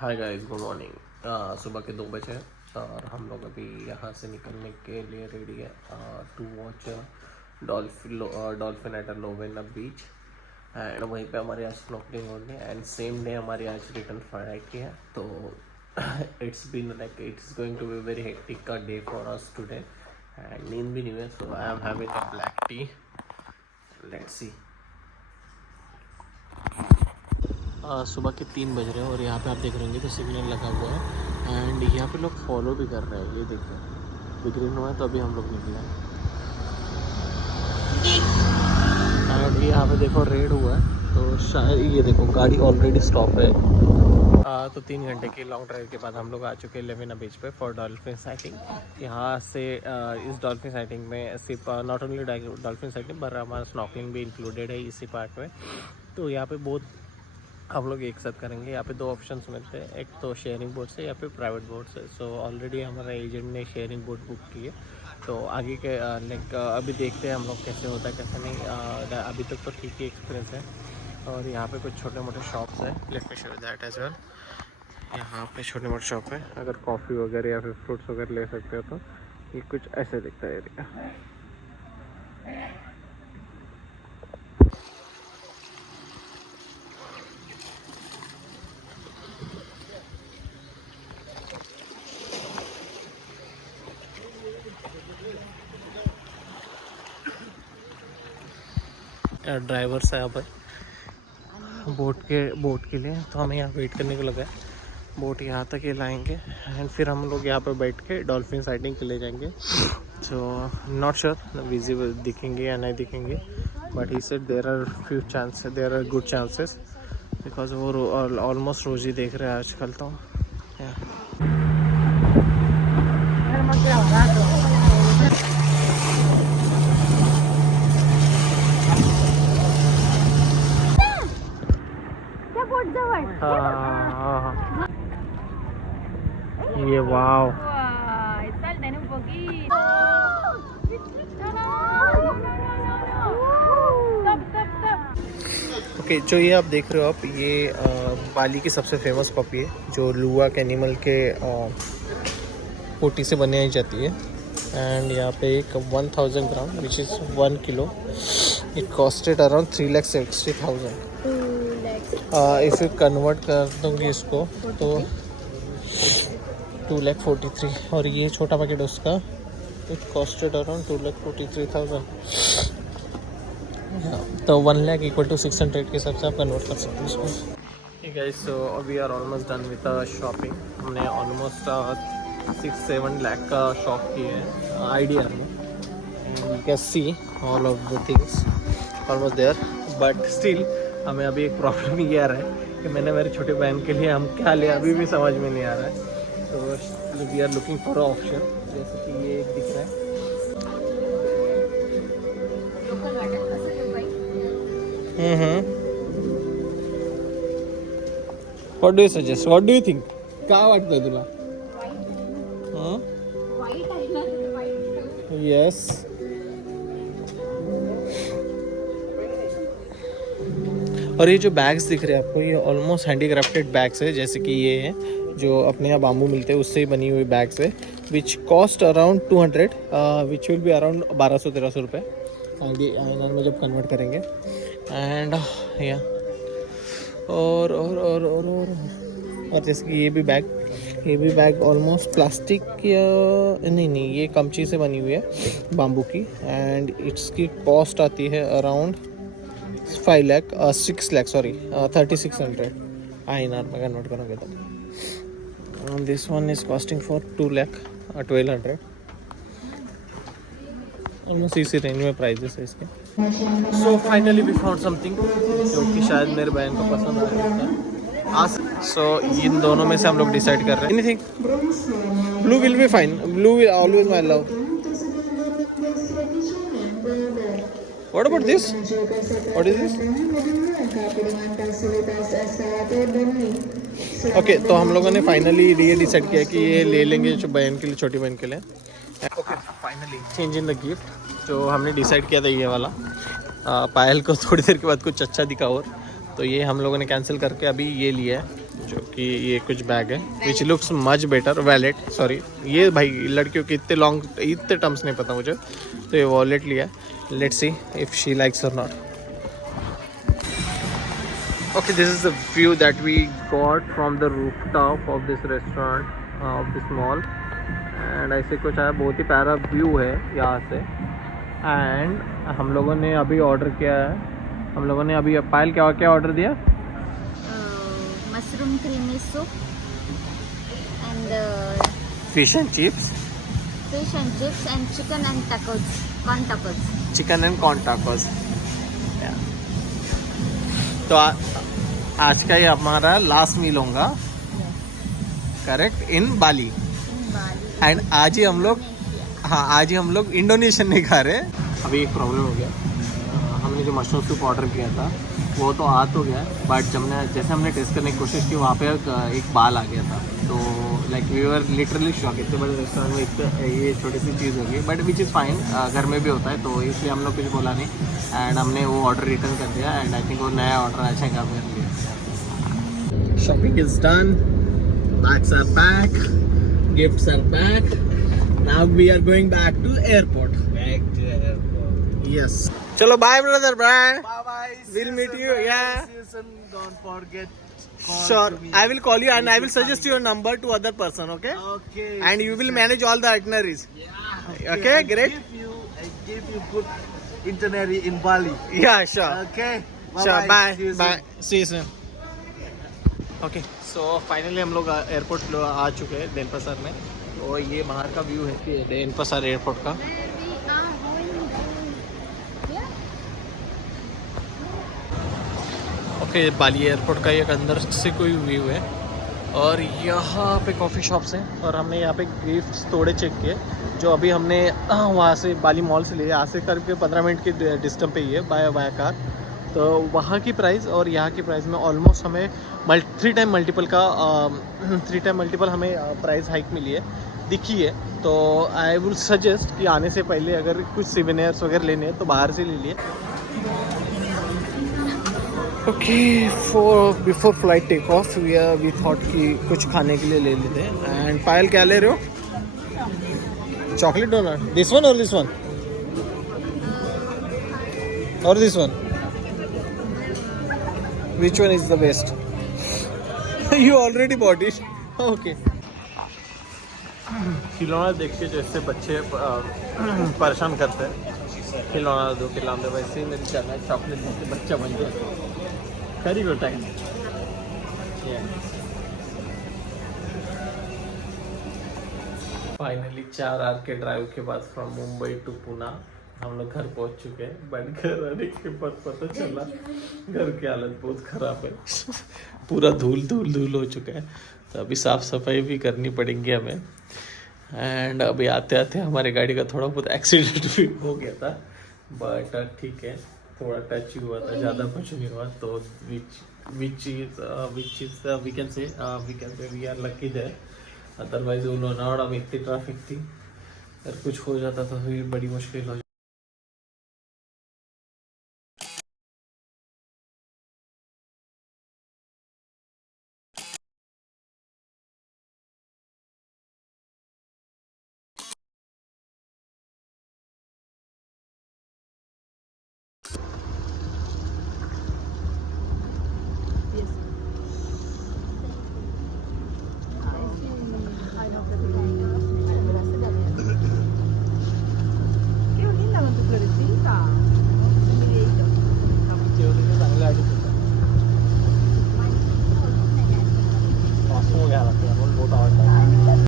Hi guys, good morning. सुबह के 2 बजे हैं और हम लोग अभी यहाँ से निकलने के लिए रेडी है to watch dolphin at Lovina beach. And वहीं पे हमारी आज स्नॉर्कलिंग होनी है एंड सेम डे हमारी आज रिटर्न फ्लाइट की है। तो it's going to be very hectic का day for us today and नींद भी नहीं है, so I am having a black tea. Let's see. सुबह के 3 बज रहे हैं और यहाँ पे आप देख रहे होंगे तो सिग्नल लगा हुआ है एंड यहाँ पे लोग फॉलो भी कर रहे हैं। ये देखिए ग्रीन हुआ है तो अभी हम लोग निकले हैं एंड यहाँ पे देखो रेड हुआ है तो शायद ये देखो गाड़ी ऑलरेडी स्टॉप है। तो 3 घंटे की लॉन्ग ड्राइव के बाद हम लोग आ चुके हैं लेविना बीच पे फॉर डॉल्फिन साइटिंग। यहाँ से इस डॉल्फिन साइटिंग में सिर्फ नॉट ओनली डॉल्फिन साइटिंग पर हमारा स्नॉर्कलिंग भी इंक्लूडेड है इसी पार्ट में। तो यहाँ पे बहुत हम लोग एक साथ करेंगे। यहाँ पे 2 ऑप्शंस मिलते हैं, एक तो शेयरिंग बोट से या फिर प्राइवेट बोट से। सो ऑलरेडी हमारा एजेंट ने शेयरिंग बोट बुक की है। तो आगे के अभी देखते हैं हम लोग कैसे होता है कैसे नहीं। अभी तक तो ठीक ही एक्सपीरियंस है। और यहाँ पे कुछ छोटे मोटे शॉप्स हैं, let me show that as well. यहाँ पे छोटे मोटे शॉप है, अगर कॉफ़ी वगैरह या फिर फ्रूट्स वगैरह ले सकते हो तो ये कुछ ऐसे दिखता है एरिया। ड्राइवर्स है यहाँ पर बोट के लिए, तो हमें यहाँ वेट करने को लगा है। बोट यहाँ तक ये लाएंगे एंड फिर हम लोग यहाँ पर बैठ के डॉल्फिन साइटिंग के लिए जाएंगे। सो नॉट श्योर विजिबल दिखेंगे या नहीं दिखेंगे, but he said there are good chances because वो ऑलमोस्ट रोज ही देख रहे हैं आजकल। तो ये वाव ओके जो ये आप देख रहे हो आप ये बाली की सबसे फेमस पपी है जो लुवाक एनिमल के पोटी से बनाई जाती है। एंड यहाँ पे एक 1000 gram which is 1 kilo it costed around 3,60,000। If you convert कर दूँगी इसको तो 2,43,000 और ये छोटा पैकेट उसका इट कॉस्टेड अराउंड 2,43,000। तो 1 लाख इक्वल टू 600 के हिसाब से आप कन्वर्ट कर सकते हैं इसको। ठीक है, so we are almost done with shopping. हमने ऑलमोस्ट 6-7 लाख का शॉप किया है आइडिया में। You can see all of the things almost there, but still हमें अभी एक प्रॉब्लम ये आ रहा है कि मैंने मेरे छोटे बहन के लिए हम क्या लिया अभी भी समझ में नहीं आ रहा है। तो we are looking for option, जैसे कि ये एक दिख रहा है। What do you suggest? What do you think? काय वाटतंय तुला? Yes. और ये जो बैग्स दिख रहे हैं आपको ये ऑलमोस्ट हैंडीक्राफ्टेड बैग्स है, जैसे कि ये है जो अपने यहाँ बाम्बू मिलते हैं उससे ही बनी हुई बैग्स है which cost around 200 which will be around 1200-1300 रुपये INR में जब कन्वर्ट करेंगे। एंड या और जैसे कि ये भी बैग ऑलमोस्ट प्लास्टिक या नहीं ये कमची से बनी हुई है बाम्बू की एंड इसकी कॉस्ट आती है अराउंड 6 लाख 3600 INR में कन्वर्ट करोगे तो। This one is costing for 2,12,00 almost इसी रेंज में प्राइजेस है इसके। So finally we found something जो कि शायद मेरे बहन को पसंद आया। सो इन दोनों में से हम लोग डिसाइड कर रहे हैं। Anything blue will be fine, blue will always my love. What about this? What is this? Okay, तो हम लोगों ने फाइनली ये डिसाइड किया कि ये ले लेंगे जो बहन के लिए, छोटी बहन के लिए। Okay, finally change in the gift जो हमने डिसाइड किया था ये वाला। पायल को थोड़ी देर के बाद कुछ अच्छा दिखा और तो ये हम लोगों ने कैंसिल करके अभी ये लिया है जो कि ये कुछ बैग है which looks much better. Wallet, sorry, ये भाई लड़कियों के इतने टर्म्स नहीं पता मुझे, तो ये वॉलेट लिया। Let's see if she likes और not. Okay, this is the view that we got from the rooftop of this restaurant, of this mall, and ऐसे कुछ है, बहुत ही प्यारा व्यू है यहाँ से। एंड हम लोगों ने अभी ऑर्डर किया है, हम लोगों ने अभी पायल क्या क्या ऑर्डर दिया? Mushroom creamy soup and fish and chips and chicken and tacos, corn tacos. Chicken and corn tacos. तो आज का ये हमारा लास्ट मील होगा, करेक्ट, इन बाली। एंड आज ही हम लोग, हाँ आज ही हम लोग इंडोनेशियन नहीं खा रहे। अभी एक प्रॉब्लम हो गया, हमने जो मशरूम सूप ऑर्डर किया था वो तो आ तो गया, बट जैसे हमने टेस्ट करने की कोशिश की वहाँ पे एक बाल आ गया था। तो like we were literally shock, इतने बड़े रेस्टोरेंट में इतने ये छोटी सी चीज़ होगी, बट विच इज़ फाइन, घर में भी होता है, तो इसलिए हम लोग कुछ बोला नहीं। एंड हमने वो ऑर्डर रिटर्न कर दिया, एंड आई थिंक वो नया ऑर्डर अच्छा काम कर लिया। Shopping is done, bags are pack, gifts are pack, now we are going back to airport. Yes, चलो bye brother, bye Bye-bye. We'll meet you, yeah. See you soon. Don't forget. Call Sure, to me. I will call you and I will suggest your number to other person, okay? Okay. And you will manage all the itineraries. Yeah. Okay, great. I give you good itinerary in Bali. Yeah, sure. Okay. Sure, bye. See you Bye. soon. See you soon. Okay, so finally हम लोग airport आ चुके हैं डेनपसर में। तो ये बाहर का view है डेनपसर एयरपोर्ट का। ओके, बाली एयरपोर्ट का एक अंदर से कोई व्यू है, और यहाँ पे कॉफ़ी शॉप्स हैं, और हमने यहाँ पे गिफ्ट्स थोड़े चेक किए जो अभी हमने वहाँ से बाली मॉल से लिए, यहाँ से करके 15 मिनट के डिस्टेंस पे ही है बाय कार। तो वहाँ की प्राइस और यहाँ की प्राइस में ऑलमोस्ट हमें 3 टाइम मल्टीपल हमें प्राइस हाइक मिली है, दिखी है। तो आई विल सजेस्ट कि आने से पहले अगर कुछ सिवेनियर्स वगैरह लेने हैं तो बाहर से ले लिए। Okay, before flight take off we thought कि कुछ खाने के लिए ले लेते हैं। एंड पायल क्या ले रहे हो? चॉकलेट डोनट, दिस वन और दिस वन और this one, which one is the best? You already bought it, okay. खिलौना देख के जैसे बच्चे परेशान करते हैं, खिलौना दो खिलौना दो, वैसे ही मेरी चलना है, चॉकलेट देख के बच्चा बन जाए। Very good time. Finally 4 hour के ड्राइव के बाद फ्रॉम मुंबई टू पुणे हम लोग घर पहुंच चुके हैं। बट घर आने के बाद पता चला घर की हालत बहुत ख़राब है। पूरा धूल हो चुका है, तो अभी साफ़ सफाई भी करनी पड़ेंगी हमें। एंड अभी आते आते हमारे गाड़ी का थोड़ा बहुत एक्सीडेंट भी हो गया था, बट ठीक है, थोड़ा टच ही हुआ था, ज़्यादा कुछ नहीं हुआ। तो which is we can say we are lucky there, otherwise उन्होंने और इतनी ट्रैफिक थी, अगर कुछ हो जाता तो फिर बड़ी मुश्किल हो